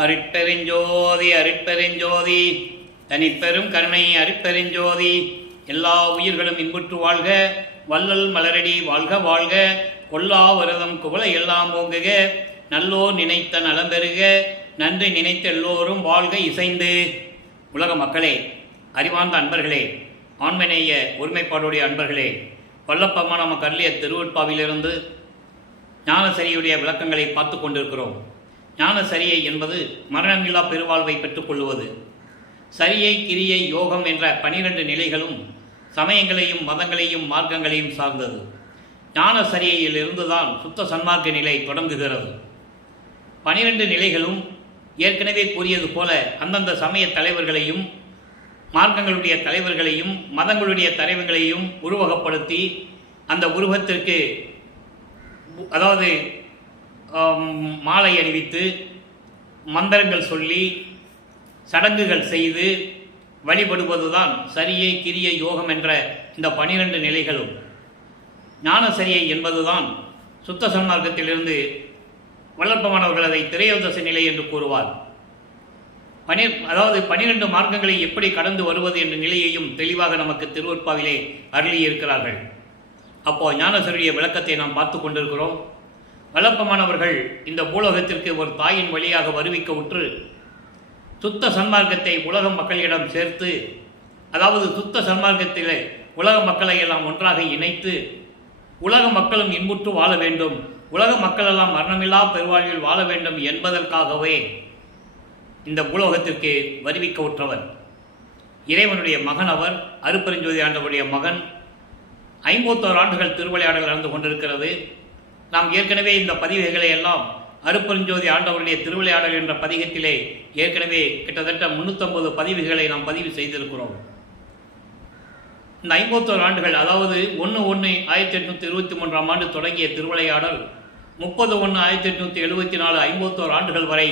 அருட்பெருஞ்சோதி அருட்பெருஞ்சோதி தனிப்பெரும் கருணை அருட்பெருஞ்சோதி. எல்லா உயிர்களும் இன்புற்று வாழ்க, வள்ளல் மலரடி வாழ்க வாழ்க, கொல்லா வரதம் குவளை எல்லாம் ஓங்குக, நல்லோர் நினைத்த நலம் பெறுக, நன்றி நினைத்த எல்லோரும் வாழ்க இசைந்து. உலக மக்களே, அறிவார்ந்த அன்பர்களே, ஆண்மநேய ஒருமைப்பாடுடைய அன்பர்களே, வல்லப்பம்மா நம்ம கல்லிய திருவட்பாவிலிருந்து ஞானசரியுடைய விளக்கங்களை பார்த்து கொண்டிருக்கிறோம். ஞானசரியை என்பது மரணமில்லா பெருவாழ்வை பெற்றுக்கொள்வது. சரியை, கிரியை, யோகம் என்ற 12 நிலைகளும் சமயங்களையும் மதங்களையும் மார்க்கங்களையும் சார்ந்தது. ஞானசரியில் இருந்துதான் சுத்த சன்மார்க்க நிலை தொடங்குகிறது. 12 நிலைகளும் ஏற்கனவே கூறியது போல அந்தந்த சமய தலைவர்களையும் மார்க்கங்களுடைய தலைவர்களையும் மதங்களுடைய தலைவர்களையும் உருவகப்படுத்தி அந்த உருவத்திற்கு அதாவது மாலை அணிவித்து மந்திரங்கள் சொல்லி சடங்குகள் செய்து வழிபடுவதுதான் சரியை, கிரியை, யோகம் என்ற இந்த 12 நிலைகளும். ஞானசரியை என்பதுதான் சுத்த சன்மார்க்கத்திலிருந்து வல்லப்பமானவர்கள் அதை திரையோதச நிலை என்று கூறுவார். அதாவது 12 மார்க்கங்களை எப்படி கடந்து வருவது என்ற நிலையையும் தெளிவாக நமக்கு திருவற்பாவிலே அருளியிருக்கிறார்கள். அப்போ ஞானசரியுடைய விளக்கத்தை நாம் பார்த்து கொண்டிருக்கிறோம். வல்லப்பமானவர்கள் இந்த பூலோகத்திற்கு ஒரு தாயின் வழியாக வருவிக்க உற்று சுத்த சன்மார்க்கத்தை உலக மக்களிடம் சேர்த்து, அதாவது சுத்த சன்மார்க்கத்திலே உலக மக்களை எல்லாம் ஒன்றாக இணைத்து உலக மக்களும் இன்புற்று வாழ வேண்டும், உலக மக்களெல்லாம் மரணமில்லா பெருவாழ்வில் வாழ வேண்டும் என்பதற்காகவே இந்த பூலோகத்திற்கு வருவிக்க உற்றவர். இறைவனுடைய மகன் அவர். அருட்பெருஞ்சோதி ஆண்டவருடைய மகன். 51 ஆண்டுகள் திருவிளையாடல் நடந்து கொண்டிருக்கிறது. நாம் ஏற்கனவே இந்த பதிவுகளை எல்லாம் அருட்பெருஞ்சோதி ஆண்டவருடைய திருவிளையாடல் என்ற பதிகத்திலே ஏற்கனவே கிட்டத்தட்ட 350 பதிவுகளை நாம் பதிவு செய்திருக்கிறோம். இந்த 51 ஆண்டுகள், அதாவது 1/1/1823 ஆண்டு தொடங்கிய திருவிளையாடல் 30/1/1874 51 ஆண்டுகள் வரை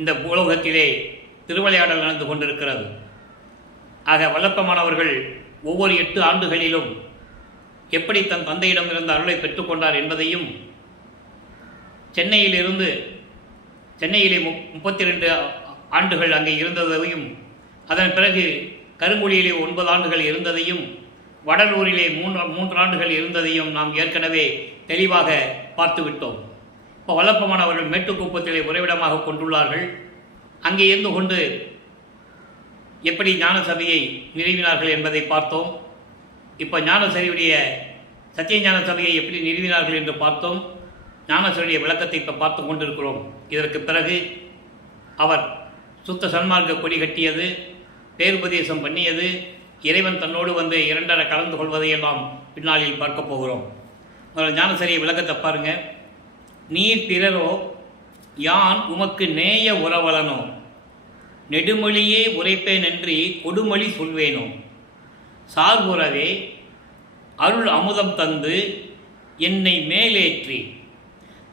இந்த பூலோகத்திலே திருவிளையாடல் நடந்து கொண்டிருக்கிறது. ஆக வல்லப்பமானவர்கள் ஒவ்வொரு 8 ஆண்டுகளிலும் எப்படி தன் தந்தையிடம் இருந்த அருளை பெற்றுக்கொண்டார் என்பதையும், சென்னையிலே 32 ஆண்டுகள் அங்கே இருந்ததையும், அதன் பிறகு கருங்குழியிலே 9 ஆண்டுகள் இருந்ததையும், வடலூரிலே 3 ஆண்டுகள் இருந்ததையும் நாம் ஏற்கனவே தெளிவாக பார்த்துவிட்டோம். இப்போ வல்லப்பமானவர்கள் மேட்டுக்குப்பத்திலே உறைவிடமாக கொண்டுள்ளார்கள். அங்கே இருந்து கொண்டு எப்படி ஞானசபையை நிறுவினார்கள் என்பதை பார்த்தோம். இப்போ ஞானசரியுடைய சத்தியஞான சபையை எப்படி நிறுவினார்கள் என்று பார்த்தோம். ஞானசரியுடைய விளக்கத்தை இப்போ பார்த்து கொண்டிருக்கிறோம். இதற்கு பிறகு அவர் சுத்த சன்மார்க்க கொடி கட்டியது, பேருபதேசம் பண்ணியது, இறைவன் தன்னோடு வந்து 2 கலந்து கொள்வதையெல்லாம் பின்னாளில் பார்க்க போகிறோம். ஞானசரிய விளக்கத்தை பாருங்க. நீர் பிறரோ யான் உமக்கு நேய உறவலனோ, நெடுமொழியே உரைப்பேன் என்று கொடுமொழி சொல்வேனோ, சார்புறவே அருள் அமுதம் தந்து என்னை மேலேற்றி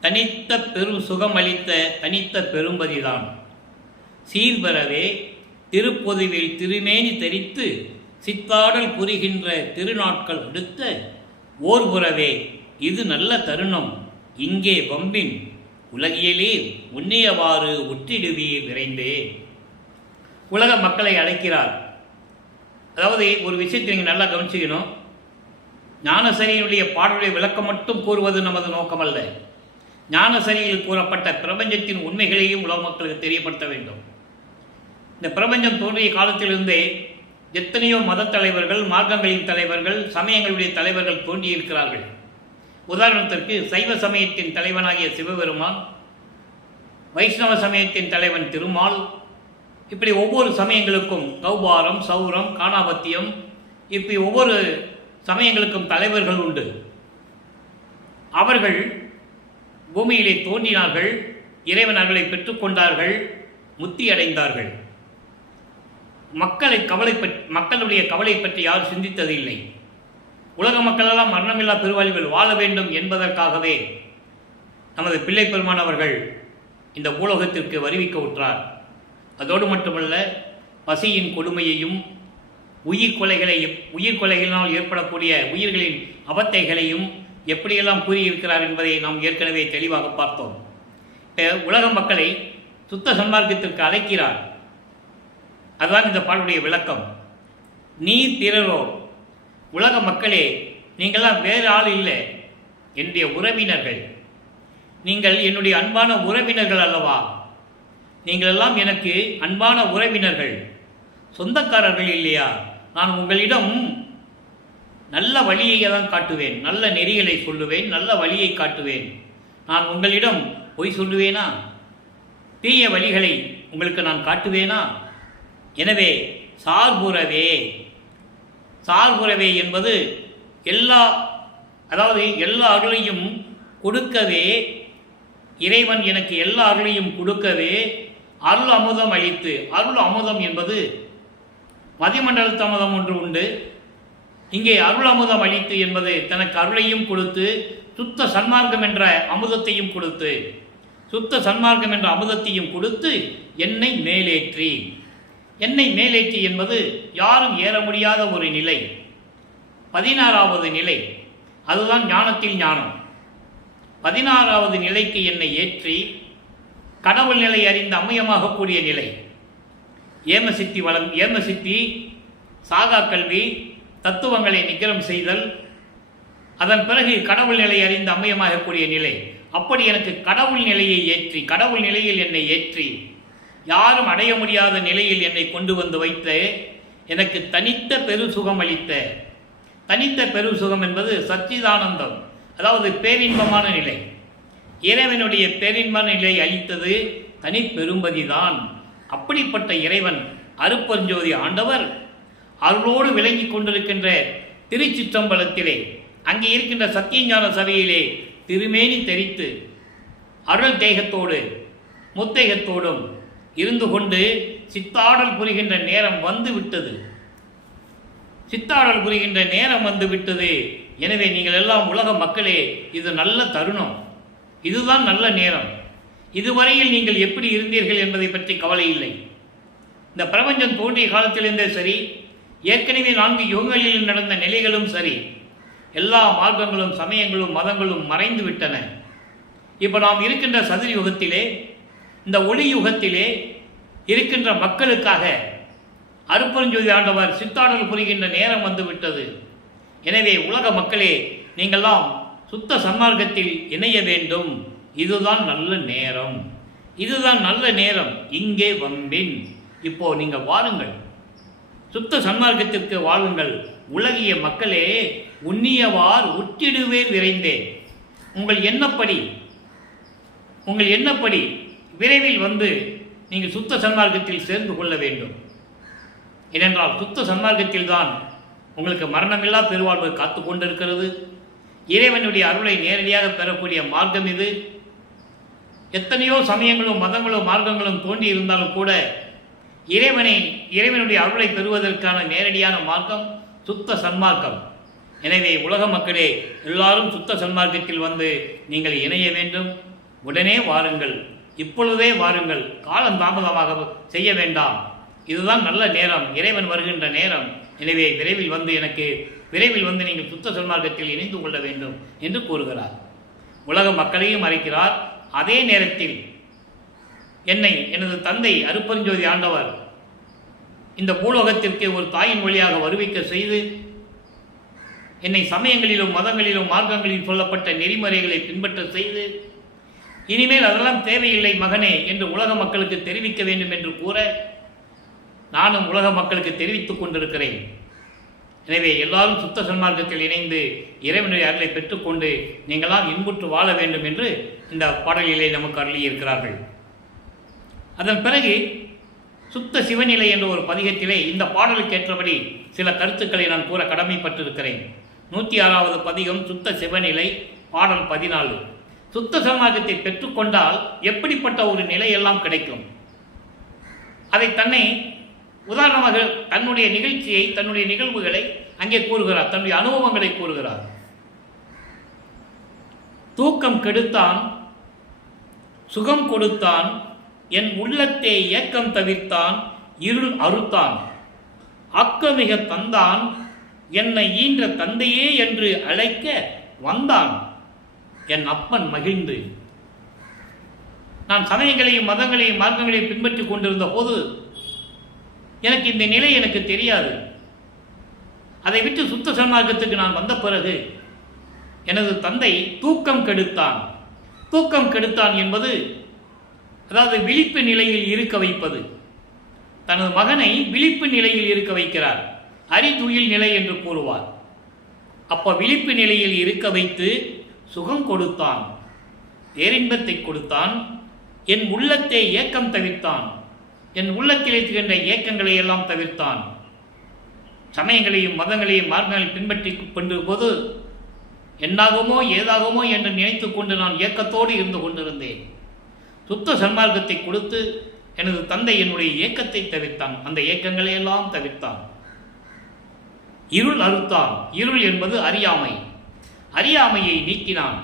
தனித்த பெரும் சுகமளித்த தனித்த பெரும்பதிதான், சீர்பெறவே திருப்பொதுவில் திருமேனி தரித்து சித்தாடல் புரிகின்ற திருநாட்கள் அடுத்த ஓர்புறவே இது நல்ல தருணம் இங்கே வம்பின் உலகியலே உன்னையவாறு உற்றிடுவீர் விரைந்தே. உலக மக்களை அழைக்கிறார். அதாவது ஒரு விஷயத்தை நீங்கள் நல்லா கவனிச்சுக்கணும். ஞானசரியினுடைய பாடலுடைய விளக்கம் மட்டும் கூறுவது நமது நோக்கமல்ல. ஞானசரியில் கூறப்பட்ட பிரபஞ்சத்தின் உண்மைகளையும் உலக மக்களுக்கு தெரியப்படுத்த வேண்டும். இந்த பிரபஞ்சம் தோன்றிய காலத்திலிருந்தே எத்தனையோ மத தலைவர்கள், மார்க்கங்களின் தலைவர்கள், சமயங்களுடைய தலைவர்கள் தோன்றியிருக்கிறார்கள். உதாரணத்திற்கு சைவ சமயத்தின் தலைவனாகிய சிவபெருமான், வைஷ்ணவ சமயத்தின் தலைவன் திருமால், இப்படி ஒவ்வொரு சமயங்களுக்கும் கௌபாரம், சௌரம், காணாபத்தியம், இப்படி ஒவ்வொரு சமயங்களுக்கும் தலைவர்கள் உண்டு. அவர்கள் பூமியிலே தோன்றினார்கள், இறைவன் அருளை பெற்றுக்கொண்டார்கள், முத்தி அடைந்தார்கள். மக்களுடைய கவலை பற்றி யாரும் சிந்தித்ததில்லை. உலக மக்களெல்லாம் மரணமில்லா பெருவாழ்வில் வாழ வேண்டும் என்பதற்காகவே நமது பிள்ளை பெருமானவர்கள் இந்த பூலோகத்திற்கு வருவிக்க உற்றார். அதோடு மட்டுமல்ல, பசியின் கொடுமையையும் உயிர் கொலைகளினால் ஏற்படக்கூடிய உயிர்களின் அபத்தைகளையும் எப்படியெல்லாம் கூறியிருக்கிறார் என்பதை நாம் ஏற்கனவே தெளிவாக பார்த்தோம். உலக மக்களை சுத்த சன்மார்க்கத்திற்கு அழைக்கிறார். அதுதான் இந்த பாடலுடைய விளக்கம். நீ பிறரோ, உலக மக்களே, நீங்கள்லாம் வேறு ஆள் இல்லை, என்னுடைய உறவினர்கள். நீங்கள் என்னுடைய அன்பான உறவினர்கள் அல்லவா? நீங்களெல்லாம் எனக்கு அன்பான உறவினர்கள், சொந்தக்காரர்கள் இல்லையா? நான் உங்களிடம் நல்ல வழியை தான் காட்டுவேன், நல்ல நெறிகளை சொல்லுவேன், நல்ல வழியை காட்டுவேன். நான் உங்களிடம் பொய் சொல்லுவேனா? தீய வழிகளை உங்களுக்கு நான் காட்டுவேனா? எனவே சார்புறவே, சார்புறவே என்பது எல்லா அருளையும் கொடுக்கவே, இறைவன் எனக்கு எல்லா அருளையும் கொடுக்கவே அருள் அமுதம் அளித்து, அருள் அமுதம் என்பது மதிமண்டலத்து அமுதம் ஒன்று உண்டு. இங்கே அருள் அமுதம் அளித்து என்பது தனக்கு அருளையும் கொடுத்து, சுத்த சன்மார்க்கம் என்ற அமுதத்தையும் கொடுத்து, சுத்த சன்மார்க்கம் என்ற அமுதத்தையும் கொடுத்து என்னை மேலேற்றி. என்னை மேலேற்றி என்பது யாரும் ஏற முடியாத ஒரு நிலை, 16வது நிலை. அதுதான் ஞானத்தில் ஞானம். 16வது நிலைக்கு என்னை ஏற்றி கடவுள் நிலை அறிந்த அம்மையமாக கூடிய நிலை. ஏமசித்தி, சாகா கல்வி, தத்துவங்களை நிகரம் செய்தல், அதன் பிறகு கடவுள் நிலை அறிந்த அம்மையமாக கூடிய நிலை. அப்படி எனக்கு கடவுள் நிலையை ஏற்றி, கடவுள் நிலையில் என்னை ஏற்றி, யாரும் அடைய முடியாத நிலையில் என்னை கொண்டு வந்து வைத்த, எனக்கு தனித்த பெருசுகம் அளித்த, தனித்த பெருசுகம் என்பது சச்சிதானந்தம், அதாவது பேரின்பமான நிலை. இறைவனுடைய பேரின்பமான நிலை அளித்தது தனி பெரும்பதிதான். அப்படிப்பட்ட இறைவன் அருட்பெருஞ்சோதி ஆண்டவர் அருளோடு விளங்கி கொண்டிருக்கின்ற திருச்சிற்றம்பலத்திலே, அங்கே இருக்கின்ற சத்தியஞான சபையிலே திருமேனி தெரித்து அருள் தேகத்தோடு முத்தேகத்தோடும் இருந்து கொண்டு சித்தாடல் புரிகின்ற நேரம் வந்து விட்டது. சித்தாடல் புரிகின்ற நேரம் வந்து விட்டது. எனவே நீங்கள் எல்லாம் உலக மக்களே, இது நல்ல தருணம், இதுதான் நல்ல நேரம். இதுவரையில் நீங்கள் எப்படி இருந்தீர்கள் என்பதை பற்றி கவலை இல்லை. இந்த பிரபஞ்சம் தோன்றிய காலத்திலிருந்தே சரி, ஏற்கனவே 4 யுகங்களில் நடந்த நிலைகளும் சரி, எல்லா மார்க்கங்களும் சமயங்களும் மதங்களும் மறைந்து விட்டன. இப்போ நாம் இருக்கின்ற சதுர யுகத்திலே, இந்த ஒளி யுகத்திலே இருக்கின்ற மக்களுக்காக அருட்பெருஞ்சோதி ஆண்டவர் சித்தாடல் புரிகின்ற நேரம் வந்து விட்டது. எனவே உலக மக்களே, நீங்கள்லாம் சுத்த சன்மார்க்கத்தில் இணைய வேண்டும். இதுதான் நல்ல நேரம், இதுதான் நல்ல நேரம். இங்கே வம்பின். இப்போ நீங்கள் வாருங்கள், சுத்த சன்மார்க்கத்திற்கு வாழுங்கள். உலகிய மக்களே, உன்னியவார் உற்றிடுவேர் விரைந்தே. உங்கள் எண்ணப்படி விரைவில் வந்து நீங்கள் சுத்த சன்மார்க்கத்தில் சேர்ந்து கொள்ள வேண்டும். ஏனென்றால் சுத்த சன்மார்க்கத்தில் தான் உங்களுக்கு மரணமில்லா பெருவாழ்வு காத்து கொண்டிருக்கிறது. இறைவனுடைய அருளை நேரடியாக பெறக்கூடிய மார்க்கம் இது. எத்தனையோ சமயங்களும் மதங்களும் மார்க்கங்களும் தோன்றி இருந்தாலும் கூட இறைவனுடைய அருளை பெறுவதற்கான நேரடியான மார்க்கம் சுத்த சன்மார்க்கம். எனவே உலக மக்களே, எல்லாரும் சுத்த சன்மார்க்கத்தில் வந்து நீங்கள் இணைய வேண்டும். உடனே வாருங்கள், இப்பொழுதே வாருங்கள், காலம் தாமதமாக செய்ய வேண்டாம். இதுதான் நல்ல நேரம், இறைவன் வருகின்ற நேரம். எனவே விரைவில் வந்து நீங்கள் சுத்த சன்மார்க்கத்தில் இணைந்து கொள்ள வேண்டும் என்று கூறுகிறார். உலக மக்களையும் அழைக்கிறார். அதே நேரத்தில் எனது தந்தை அருட்பெருஞ்சோதி ஆண்டவர் இந்த பூலோகத்திற்கு ஒரு தாயின் வழியாக வருவிக்க செய்து, என்னை சமயங்களிலும் மதங்களிலும் மார்க்கங்களில் சொல்லப்பட்ட நெறிமுறைகளை பின்பற்ற செய்து, இனிமேல் அதெல்லாம் தேவையில்லை மகனே என்று உலக மக்களுக்கு தெரிவிக்க வேண்டும் என்று கூற, நானும் உலக மக்களுக்கு தெரிவித்துக் கொண்டிருக்கிறேன். எனவே எல்லாரும் சுத்த சன்மார்க்கத்தில் இணைந்து இறைவனுடைய அருளை பெற்றுக்கொண்டு நீங்களாம் இன்புற்று வாழ வேண்டும் என்று இந்த பாடலிலே நமக்கு அருளியிருக்கிறார்கள். அதன் பிறகு சுத்த சிவநிலை என்ற ஒரு பதிகத்திலே இந்த பாடலுக்கு ஏற்றபடி சில கருத்துக்களை நான் கூற கடமைப்பட்டிருக்கிறேன். 106வது பதிகம் சுத்த சிவநிலை, பாடல் 14. சுத்த சன்மார்க்கத்தை பெற்றுக்கொண்டால் எப்படிப்பட்ட ஒரு நிலையெல்லாம் கிடைக்கும், அதை உதாரணமாக தன்னுடைய நிகழ்ச்சியை, தன்னுடைய நிகழ்வுகளை அங்கே கூறுகிறார், தன்னுடைய அனுபவங்களை கூறுகிறார். தூக்கம் கெடுத்தான், சுகம் கொடுத்தான், என் உள்ளத்தே ஏக்கம் தவிர்த்தான், இருள் அறுத்தான், அக்கமிக தந்தான், என்னை ஈன்ற தந்தையே என்று அழைக்க வந்தான், என் அப்பன் மகிழ்ந்து. நான் சமயங்களையும் மதங்களையும் மார்க்கங்களையும் பின்பற்றி கொண்டிருந்த போது எனக்கு இந்த நிலை எனக்கு தெரியாது. அதை விட்டு சுத்த சன்மார்க்கத்துக்கு நான் வந்த பிறகு எனது தந்தை தூக்கம் கெடுத்தான். தூக்கம் கெடுத்தான் என்பது அதாவது விழிப்பு நிலையில் இருக்க வைப்பது. தனது மகனை விழிப்பு நிலையில் இருக்க வைக்கிறார். அறிதுயில் நிலை என்று கூறுவார். அப்போ விழிப்பு நிலையில் இருக்க வைத்து சுகம் கொடுத்தான், பேரின்பத்தை கொடுத்தான். என் உள்ளத்தை ஏக்கம் தவிர்த்தான். என் உள்ளத்தில் இருக்கின்ற ஏக்கங்களை எல்லாம் தவிர்த்தான். சமயங்களையும் மதங்களையும் மார்க்கங்களையும் பின்பற்றி கொண்டிருக்கும் போது என்னாகுமோ ஏதாகுமோ என்று நினைத்து கொண்டு நான் ஏக்கத்தோடு இருந்து கொண்டிருந்தேன். சுத்த சன்மார்க்கத்தை கொடுத்து எனது தந்தை என்னுடைய ஏக்கத்தை தவிர்த்தான். அந்த ஏக்கங்களை எல்லாம் தவிர்த்தான். இருள் அறுத்தான். இருள் என்பது அறியாமை. அறியாமையை நீக்கினான்.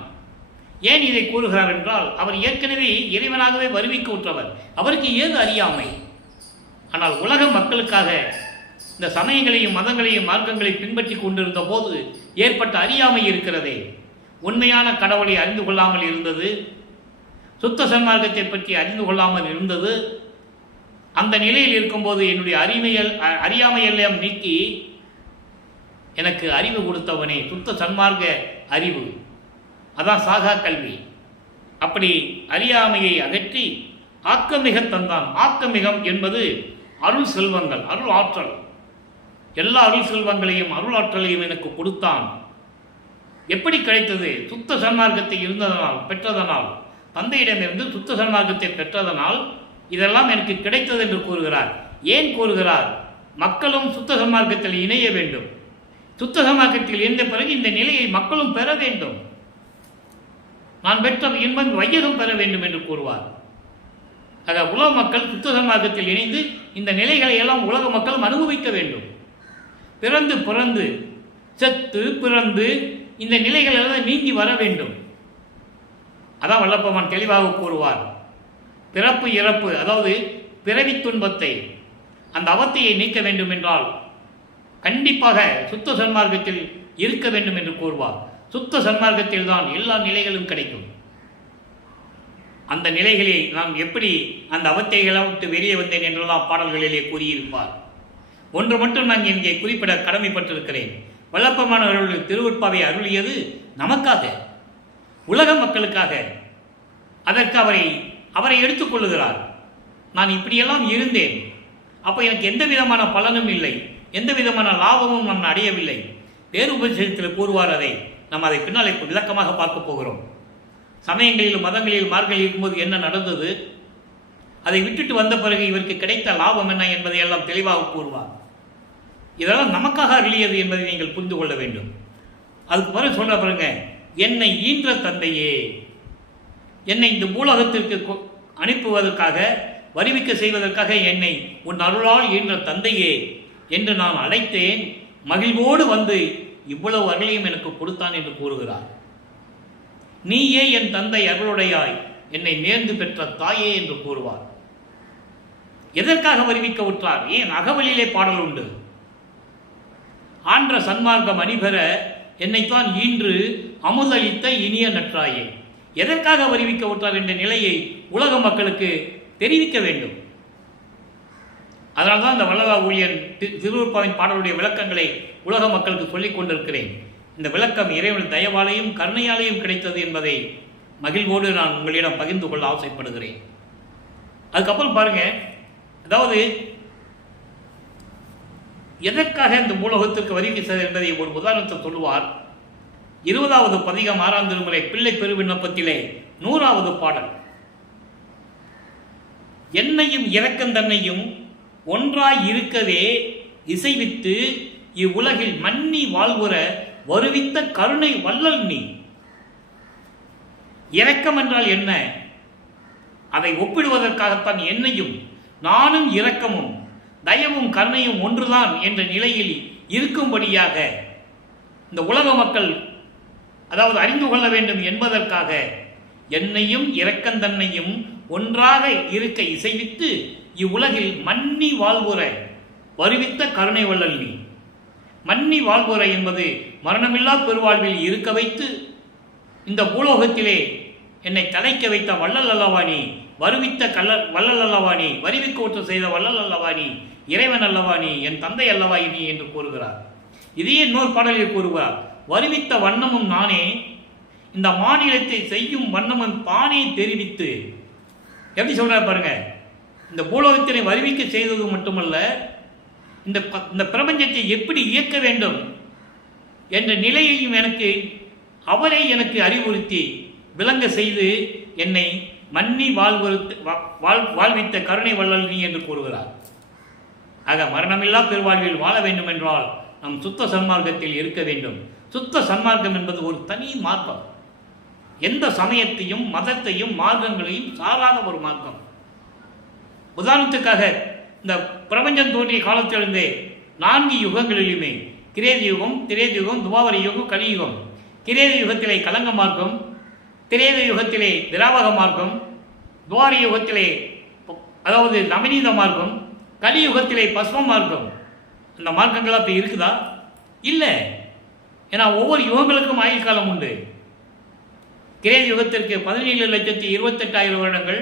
ஏன் இதை கூறுகிறார் என்றால், அவர் ஏற்கனவே இறைவனாகவே வருவிக்க உற்றவர். அவருக்கு ஏது அறியாமை? ஆனால் உலக மக்களுக்காக இந்த சமயங்களையும் மதங்களையும் மார்க்கங்களையும் பின்பற்றி கொண்டிருந்த போது ஏற்பட்ட அறியாமை இருக்கிறதே, உண்மையான கடவுளை அறிந்து கொள்ளாமல் இருந்தது, சுத்த சன்மார்க்கத்தை பற்றி அறிந்து கொள்ளாமல் இருந்தது. அந்த நிலையில் இருக்கும்போது என்னுடைய அறியாமையெல்லாம் நீக்கி எனக்கு அறிவு கொடுத்தவனே, சுத்த சன்மார்க்க அறிவு, அதான் சாகா கல்வி. அப்படி அறியாமையை அகற்றி ஆக்கமிக தந்தான். ஆக்கமிகம் என்பது அருள் செல்வங்கள், அருள் ஆற்றல். எல்லா அருள் செல்வங்களையும் அருள் ஆற்றலையும் எனக்கு கொடுத்தான். எப்படி கிடைத்தது? சுத்த சன்மார்க்கத்தை இருந்ததனால், பெற்றதனால், தந்தையிடமிருந்து சுத்த சன்மார்க்கத்தை பெற்றதனால் இதெல்லாம் எனக்கு கிடைத்தது என்று கூறுகிறார். ஏன் கூறுகிறார்? மக்களும் சுத்த சன்மார்க்கத்தில் இணைய வேண்டும். சுத்த சன்மார்க்கத்தில் இணைந்த பிறகு இந்த நிலையை மக்களும் பெற வேண்டும். நான் பெற்ற இன்பம் வையகம் பெற வேண்டும் என்று கூறுவார். ஆக உலக மக்கள் சுத்த சன்மார்க்கத்தில் இணைந்து இந்த நிலைகளை எல்லாம் உலக மக்களும் அனுபவிக்க வேண்டும். பிறந்து பிறந்து செத்து பிறந்து இந்த நிலைகள் எல்லாம் நீங்கி வர வேண்டும். அதான் வல்லப்பமான் தெளிவாக கூறுவார். பிறப்பு இறப்பு, அதாவது பிறவி துன்பத்தை, அந்த அவத்தையை நீக்க வேண்டும் என்றால் கண்டிப்பாக சுத்த சன்மார்க்கத்தில் இருக்க வேண்டும் என்று கூறுவார். சுத்த சன்மார்க்கத்தில் தான் எல்லா நிலைகளும் கிடைக்கும். அந்த நிலைகளில் நான் எப்படி அந்த அவத்தைகளை விட்டு வெளியே வந்தேன் என்றெல்லாம் பாடல்களிலே கூறியிருப்பார். ஒன்று மட்டும் நான் இங்கே குறிப்பிட கடமைப்பட்டிருக்கிறேன். வல்லப்பமானவர்கள் திருவருட்பாவை அருளியது நமக்காக, உலக மக்களுக்காக. அதற்கு அவரை எடுத்துக்கொள்ளுகிறார். நான் இப்படியெல்லாம் இருந்தேன், அப்போ எனக்கு எந்த விதமான பலனும் இல்லை, எந்த விதமான லாபமும் நான் அடையவில்லை. பேருபதேசத்தில் கூறுவார். நம்ம அதை பின்னால் இப்போ விளக்கமாக பார்க்க போகிறோம். சமயங்களிலும் மதங்களிலும் மார்க்கங்களில் இருக்கும்போது என்ன நடந்தது, அதை விட்டுட்டு வந்த பிறகு இவருக்கு கிடைத்த லாபம் என்ன என்பதை எல்லாம் தெளிவாக கூறுவார். இதெல்லாம் நமக்காக அருளியது என்பதை நீங்கள் புரிந்து கொள்ள வேண்டும். அதுக்கு பிறகு சொல்ல பாருங்க, என்னை ஈன்ற தந்தையே, என்னை இந்த பூலகத்திற்கு அனுப்புவதற்காக, வருவிக்க செய்வதற்காக என்னை உன் அருளால் ஈன்ற தந்தையே என்று நான் அழைத்தேன். மகிழ்வோடு வந்து இவ்வளவு அருளையும் எனக்கு கொடுத்தான் என்று கூறுகிறார். நீயே என் தந்தை அருளுடையாய், என்னை நேர்ந்து பெற்ற தாயே என்று கூறுவார். எதற்காக வருவிக்க உற்றார்? ஏன் அகவலிலே பாடல் உண்டு. ஆன்ற சன்மார்க்கம் அணிபெற என்னைத்தான் ஈன்று அமுதளித்த இனிய நற்றாயே. எதற்காக வருவிக்க உற்றார் என்ற நிலையை உலக மக்களுக்கு தெரிவிக்க வேண்டும். அதனால்தான் இந்த வள்ளலா ஊழியன் திருவருட்பாவின் பாடலுடைய விளக்கங்களை உலக மக்களுக்கு சொல்லிக் கொண்டிருக்கிறேன். இந்த விளக்கம் இறைவன் தயவாலையும் கருணையாலையும் கிடைத்தது என்பதை மகிழ்வோடு நான் உங்களிடம் பகிர்ந்து கொள்ள ஆசைப்படுகிறேன். அதுக்கப்புறம் பாருங்க, அதாவது எதற்காக இந்த பூலோகத்திற்கு வருகிறது என்பதை ஒரு உதாரணத்தை சொல்லுவார். 20வது பதிகம் 6ஆம் திருமுறை பிள்ளை பெருவிண்ணப்பத்திலே 100வது பாடல். என்னையும் இரக்கந்தன்னையும் ஒன்றாய் இருக்கவே இசைவித்து இவ்வுலகில் மன்னி வாழ்வுற வருவித்த கருணை வள்ளல் நீ. இரக்கம் என்றால் என்ன? அதை ஒப்பிடுவதற்காகத்தான் என்னையும் நானும் இரக்கமும் தயவும் கருணையும் ஒன்றுதான் என்ற நிலையில் இருக்கும்படியாக இந்த உலக மக்கள் அதாவது அறிந்து கொள்ள வேண்டும் என்பதற்காக என்னையும் இரக்கந்தன்னையும் ஒன்றாக இருக்க இசைவித்து இவ்வுலகில் மன்னி வாழ்வுற வருவித்த கருணை வள்ளல் நீ. மன்னி வாழ்வுற என்பது மரணமில்லா பெருவாழ்வில் இருக்க வைத்து இந்த பூலோகத்திலே என்னை தலைக்க வைத்த வள்ளல் அல்லவா நீ வருவித்த வள்ளல் அல்லவா நீ, வருவிக்க ஒற்று செய்த வள்ளல் அல்லவா நீ, இறைவன் அல்லவா நீ, என் தந்தை அல்லவா நீ என்று கூறுகிறார். இதையே இன்னொரு பாடலில் கூறுகிறார், வருவித்த வண்ணமும் நானே, இந்த மாநிலத்தை செய்யும் வண்ணமும் தானே தெரிவித்து. எப்படி சொல்றார் பாருங்க, இந்த பூலோகத்தினை வருவிக்க செய்தது மட்டுமல்ல, இந்த பிரபஞ்சத்தை எப்படி இயக்க வேண்டும் என்ற நிலையையும் அவரை எனக்கு அறிவுறுத்தி விளங்க செய்து என்னை மன்னி வாழ்வித்த கருணை வள்ளல் நீ என்று கூறுகிறார். ஆக மரணமில்லா பெருவாழ்வில் வாழ வேண்டும் என்றால் நம் சுத்த சன்மார்க்கத்தில் இருக்க வேண்டும். சுத்த சன்மார்க்கம் என்பது ஒரு தனி மார்க்கம். எந்த சமயத்தையும் மதத்தையும் மார்க்கங்களையும் சாராத ஒரு மார்க்கம். உதாரணத்துக்காக இந்த பிரபஞ்சம் தோன்றிய காலத்திலிருந்தே 4 யுகங்களிலுமே கிரேத யுகம், திரேத யுகம், துவாபர யுகம், கலியுகம். கிரேத யுகத்திலே கலங்க மார்க்கம், திரேத யுகத்திலே திராவக மார்க்கம், துவார யுகத்திலே அதாவது நவநீத மார்க்கம், கலியுகத்திலே பஸ்ம மார்க்கம். இந்த மார்க்கங்கள் அப்படி இருக்குதா? இல்லை. ஏன்னா ஒவ்வொரு யுகங்களுக்கும் ஆயுள் காலம் உண்டு. கிரேத யுகத்திற்கு 17,28,000 வருடங்கள்,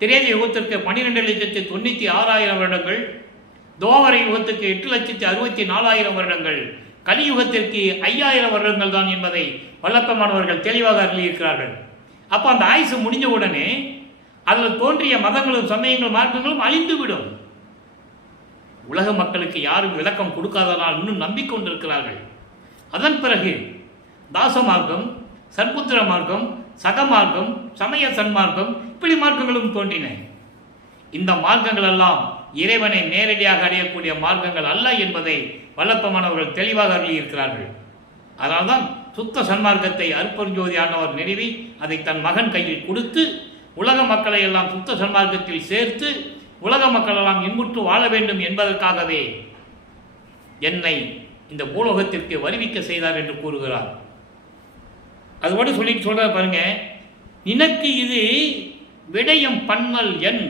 திரேத யுகத்திற்கு 12,96,000 வருடங்கள், துவாபர யுகத்திற்கு 8,64,000 வருடங்கள், கலியுகத்திற்கு 5,000 வருடங்கள் தான் என்பதை வல்லப்பமானவர்கள் தெளிவாக அருளியிருக்கிறார்கள். அப்போ அந்த ஆயுசு முடிஞ்ச உடனே அதில் தோன்றிய மதங்களும் சமயங்களும் மார்க்கங்களும் அழிந்துவிடும். உலக மக்களுக்கு யாரும் விளக்கம் கொடுக்காதனால் இன்னும் நம்பிக்கொண்டிருக்கிறார்கள். அதன் பிறகு தாச மார்க்கம், சர்புத்திர மார்க்கம், சக மார்க்கம், சமய சன்மார்க்கம், இப்படி மார்க்கங்களும் தோன்றின. இந்த மார்க்கங்கள் எல்லாம் இறைவனை நேரடியாக அடையக்கூடிய மார்க்கங்கள் அல்ல என்பதை வல்லப்பமானவர்கள் தெளிவாக அருளியிருக்கிறார்கள். அதனால்தான் சுத்த சன்மார்க்கத்தை அருட்பெருஞ்சோதி ஆண்டவர் நிறுவி அதை தன் மகன் கையில் கொடுத்து உலக மக்களை எல்லாம் சுத்த சன்மார்க்கத்தில் சேர்த்து உலக மக்கள் எல்லாம் இன்புற்று வாழ வேண்டும் என்பதற்காகவே என்னை இந்த பூலோகத்திற்கு வருவிக்க செய்தார் என்று கூறுகிறார். அதுபோல சொல்ற பாருங்க, நினக்கு இது விடயம் பண்ணல் என்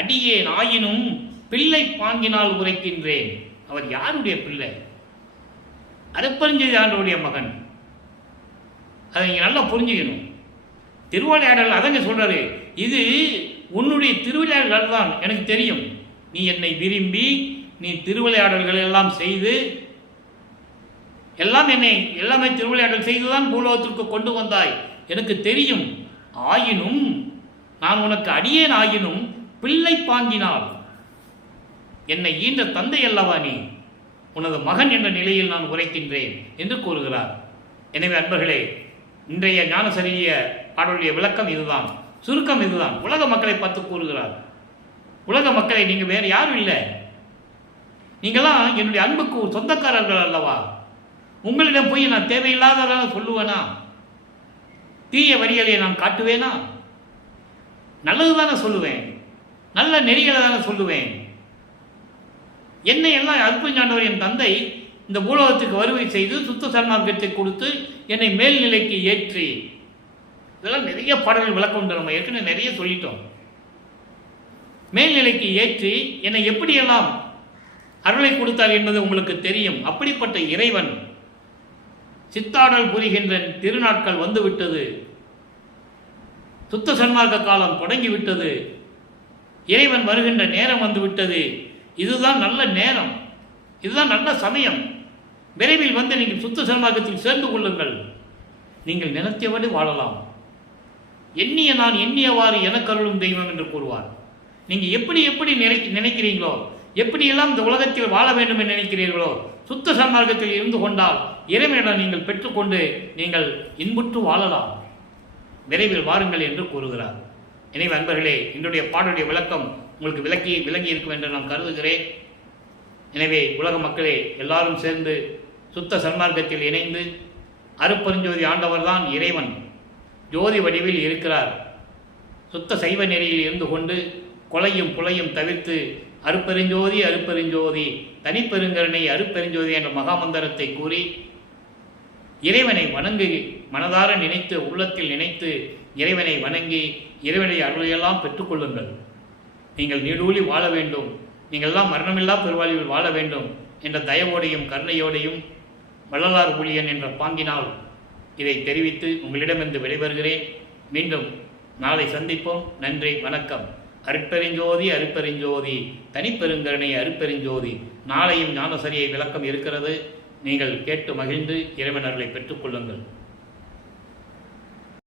அடியேன் ஆயினும் பிள்ளை பாங்கினால் உரைக்கின்றேன். அவர் யாருடைய பிள்ளை? அருட்பெருஞ்சோதி ஆண்டவருடைய மகன். அதை நீங்கள் நல்லா புரிஞ்சுக்கணும். திருவிளையாடல் அதங்க சொல்றாரு, இது உன்னுடைய திருவிளையாடல்கள் தான் எனக்கு தெரியும். நீ என்னை விரும்பி நீ திருவிளையாடல்கள் எல்லாம் செய்து எல்லாமே திருவிளையாடல் செய்துதான் பூலோகத்திற்கு கொண்டு வந்தாய், எனக்கு தெரியும். ஆயினும் நான் உனக்கு அடியேன் ஆயினும் பிள்ளை பாங்கினால் என்னை ஈன்ற தந்தை அல்லவா நீ, உனது மகன் என்ற நிலையில் நான் உரைக்கின்றேன் என்று கூறுகிறார். எனவே அன்பர்களே, இன்றைய ஞானசரிய பாடலுடைய விளக்கம் இதுதான், சுருக்கம் இதுதான். உலக மக்களை பார்த்து கூறுகிறார். உலக மக்களை நீங்கள் வேறு யாரும் இல்லை, நீங்களாம் என்னுடைய அன்புக்கு சொந்தக்காரர்கள் அல்லவா. உங்களிடம் போய் நான் தேவையில்லாததாக சொல்லுவேனா? தீய வரிகளை நான் காட்டுவேனா? நல்லது தானே சொல்லுவேன், நல்ல நெறிகளை தானே சொல்லுவேன். என்னை எல்லாம் அருட்பெருஞ்சாண்டவர் என் தந்தை இந்த பூலோகத்துக்கு வருகை செய்து சுத்த சன்மார்க்கத்தை கொடுத்து என்னை மேல்நிலைக்கு ஏற்றி, இதெல்லாம் நிறைய பாடல்கள் விளக்கம் உண்டு. நம்ம ஏற்கனவே நிறைய சொல்லிட்டோம். மேல்நிலைக்கு ஏற்றி என்னை எப்படியெல்லாம் அருளை கொடுத்தார் என்பது உங்களுக்கு தெரியும். அப்படிப்பட்ட இறைவன் சித்தாடல் புரிகின்ற திருநாட்கள் வந்துவிட்டது. சுத்த சன்மார்க்க காலம் தொடங்கிவிட்டது. இறைவன் வருகின்ற நேரம் வந்துவிட்டது. இதுதான் நல்ல நேரம், இதுதான் நல்ல சமயம். விரைவில் வந்து நீங்கள் சுத்த சன்மார்க்கத்தில் சேர்ந்து கொள்ளுங்கள். நீங்கள் நினைத்தபடி வாழலாம். எண்ணிய நான் எண்ணியவாறு எனக்கு அருளும் தெய்வம் என்று கூறுவார். நீங்கள் எப்படி எப்படி நினைக்கிறீங்களோ, எப்படியெல்லாம் இந்த உலகத்தில் வாழ வேண்டும் என்று நினைக்கிறீர்களோ, சுத்த சன்மார்க்கத்தில் இருந்து கொண்டால் இறைவனிடம் நீங்கள் பெற்றுக்கொண்டு நீங்கள் இன்புற்று வாழலாம். விரைவில் வாருங்கள் என்று கூறுகிறார். எனவே அன்பர்களே, இன்றைய பாடலுடைய விளக்கம் உங்களுக்கு விளங்கி இருக்கும் என்று நான் கருதுகிறேன். எனவே உலக மக்களே எல்லாரும் சேர்ந்து சுத்த சன்மார்க்கத்தில் இணைந்து அருட்பெருஞ்சோதி ஆண்டவர் தான் இறைவன் ஜோதி வடிவில் இருக்கிறார். சுத்த சைவ நெறியில் இருந்து கொண்டு கொலையும் புலையும் தவிர்த்து அருட்பெருஞ்சோதி அருட்பெருஞ்சோதி தனிப்பெருங்கருணை அருட்பெருஞ்சோதி என்ற மகாமந்திரத்தை கூறி இறைவனை வணங்கி மனதார நினைத்து உள்ளத்தில் நினைத்து இறைவனை வணங்கி இறைவனை அருளையெல்லாம் பெற்றுக்கொள்ளுங்கள். நீங்கள் நீடூழி வாழ வேண்டும், நீங்கள் எல்லாம் மரணமில்லா பெருவாழ்வில் வாழ வேண்டும் என்ற தயவோடையும் கருணையோடையும் வள்ளலார் ஊழியன் என்ற பாங்கினால் இதை தெரிவித்து உங்களிடமிருந்து விடைபெறுகிறேன். மீண்டும் நாளை சந்திப்போம். நன்றி, வணக்கம். அருட்பெருஞ்சோதி அருட்பெருஞ்சோதி தனிப்பெருங்கருணை அருட்பெருஞ்சோதி. நாளையும் ஞானசரியை விளக்கம் இருக்கிறது. நீங்கள் கேட்டு மகிழ்ந்து இறைவனர்களை பெற்றுக்கொள்ளுங்கள்.